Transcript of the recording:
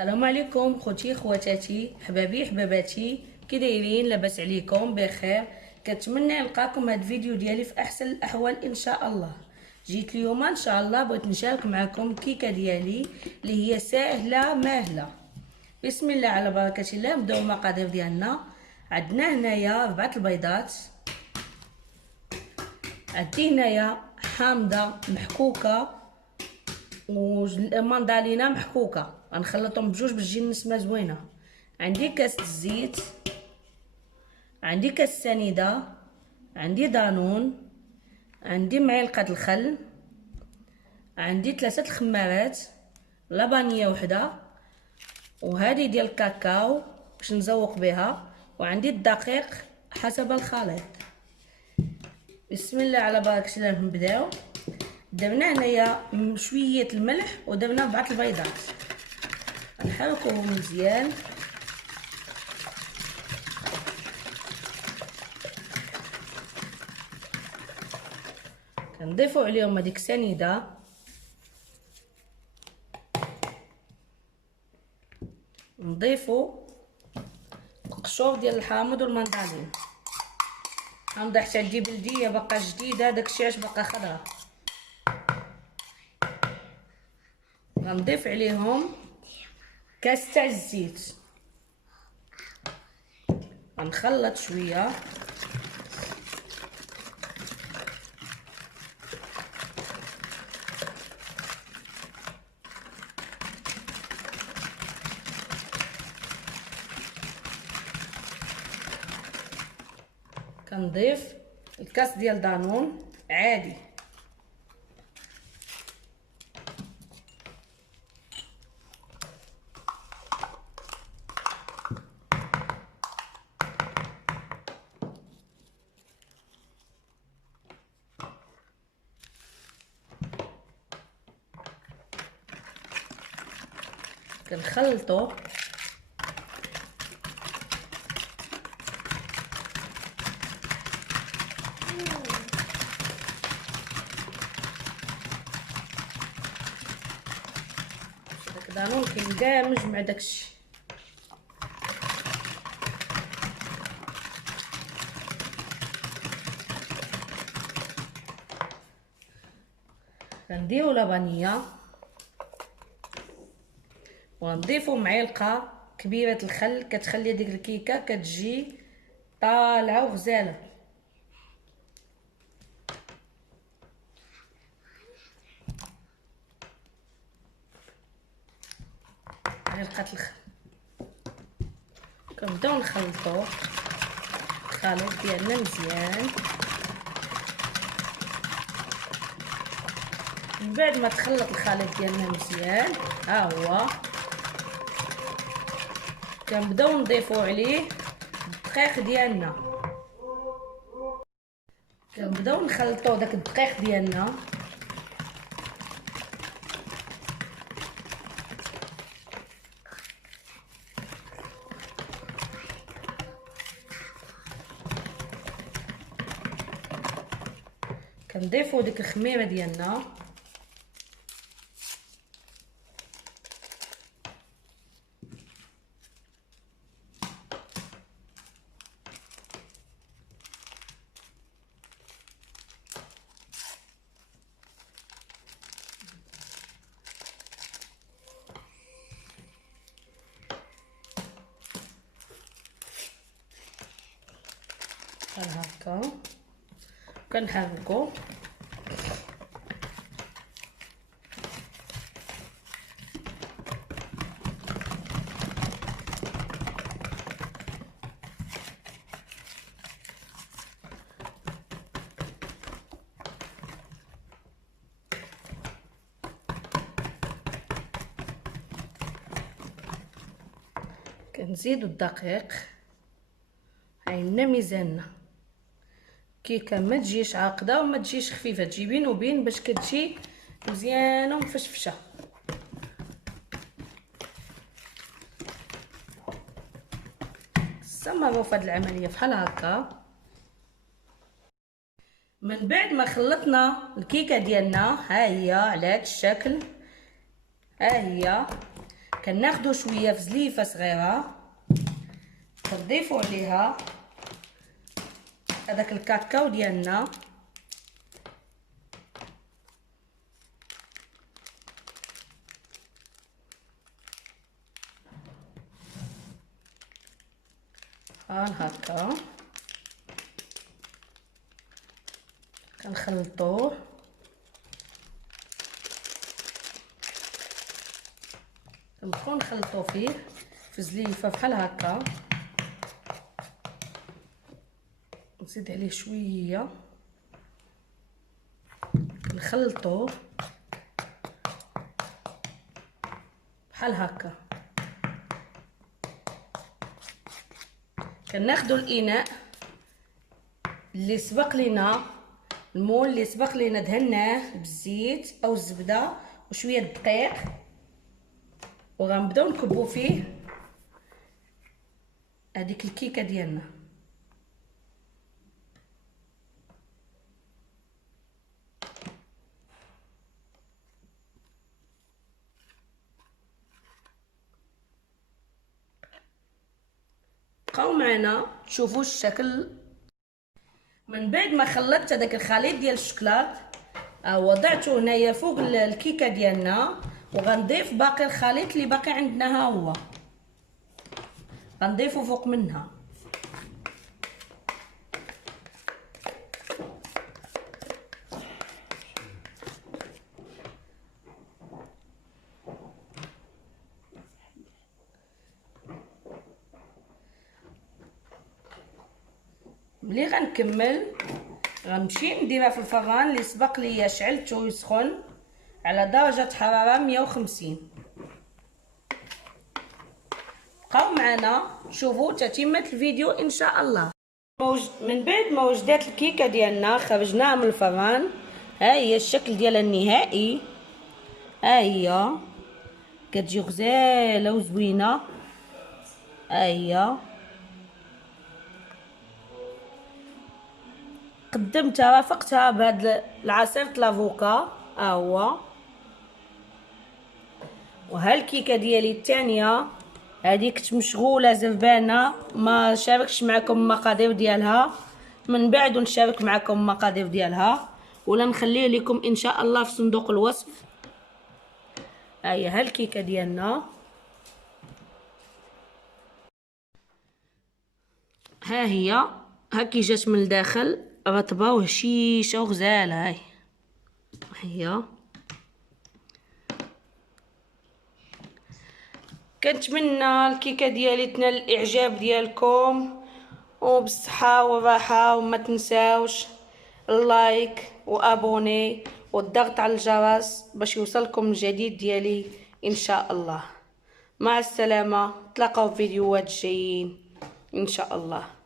السلام عليكم خوتي خواتاتي حبابي حباباتي، كي دايرين؟ لاباس عليكم بخير؟ كنتمنى نلقاكم هاد الفيديو ديالي في احسن الاحوال ان شاء الله. جيت اليوم ان شاء الله بغيت نشارك معكم الكيكه ديالي اللي هي ساهله ماهله. بسم الله على بركه الله. نبداو المقادير ديالنا. عندنا هنايا 4 البيضات، عندي هنايا حامضه محكوكه ومندالينا محكوكه، غنخلطهم بجوج باش تجي النسمه زوينه. عندي كاس الزيت، عندي كاس سنيده، عندي دانون، عندي معلقه الخل، عندي 3 الخمارات، لبانيه وحده، وهذه ديال الكاكاو باش نزوق بها، وعندي الدقيق حسب الخليط. بسم الله على بركه الله. نبداو. درنا هنايا شويه الملح ودرنا 4 البيضات، نحركوهم مزيان. كنضيفوا عليهم هذيك السنيده، نضيفوا القشور ديال الحامض والمندالين. غنضيف حتى عندي بلديه باقا جديده، داكشي علاش باقا خضره. غنضيف عليهم كاس تاع الزيت، غنخلط شويه. كنضيف الكاس ديال دانون عادي، كنخلطو. داك دانون كيندمج مع داكشي. كنديرو لبانيه ونضيفو معلقه كبيره الخل، كتخلي ديك الكيكه كتجي طالعه وغزاله. معلقه الخل. كنبداو نخلطو الخليط ديالنا مزيان. من بعد ما تخلط الخليط ديالنا مزيان، ها هو كنبداو نضيفو عليه الدقيق ديالنا. كنبداو نخلطو داك الدقيق ديالنا. كنضيفو ديك الخميره ديالنا، بحال هكا كنحركو. كنزيدو الدقيق. عندنا ميزاننا. كيكه ما تجيش عاقده وما تجيش خفيفه، تجي بين وبين باش كتجي مزيانه ومفشفشه. استمروا في هذه العمليه بحال هكا. من بعد ما خلطنا الكيكه ديالنا، ها هي على هذا الشكل، ها هي كناخدو شويه في زليفه صغيره كنضيفو عليها هذاك الكاكاو ديالنا، هكا كنخلطوه كنبقاو نخلطو فيه في زليفه بحال هكا، نزيد عليه شويه نخلطوه بحال هكا. كناخدو الاناء اللي سبق لينا، المول اللي سبق لينا دهناه بالزيت او الزبده وشويه الدقيق، وغنبداو نكبو فيه هذيك الكيكه ديالنا. بقاو معنا تشوفوا الشكل. من بعد ما خلطت هذاك الخليط ديال الشوكولات وضعته هنايا فوق الكيكه ديالنا، وغنضيف باقي الخليط اللي باقي عندنا ها هو غنضيفو فوق منها. ملي غنكمل غنمشي نديرها في الفران اللي سبق ليا شعلته يسخن على درجه حراره 150. بقاو معنا شوفوا تتمه الفيديو ان شاء الله. من بعد ما وجدات الكيكه ديالنا خرجناها من الفران، ها هي الشكل ديالها النهائي، ها هي كتجي غزاله وزوينه، ها هي قدمتها رافقتها بهاد العصير لافوكا ها هو. وها الكيكه ديالي الثانيه هذه كنت مشغوله زربانه ما شاركش معكم المقادير ديالها، من بعد نشارك معكم المقادير ديالها ولا نخليه لكم ان شاء الله في صندوق الوصف. ها الكيكه ديالنا، ها هي هاكي جات من الداخل رطبه وهشيشه وغزاله. هاي هي. كنتمنى الكيكه ديالي تنال الاعجاب ديالكم وبالصحه والراحه، وما تنساوش اللايك وابوني والضغط على الجرس باش يوصلكم الجديد ديالي ان شاء الله. مع السلامه، تلاقاو في فيديوهات جايين ان شاء الله.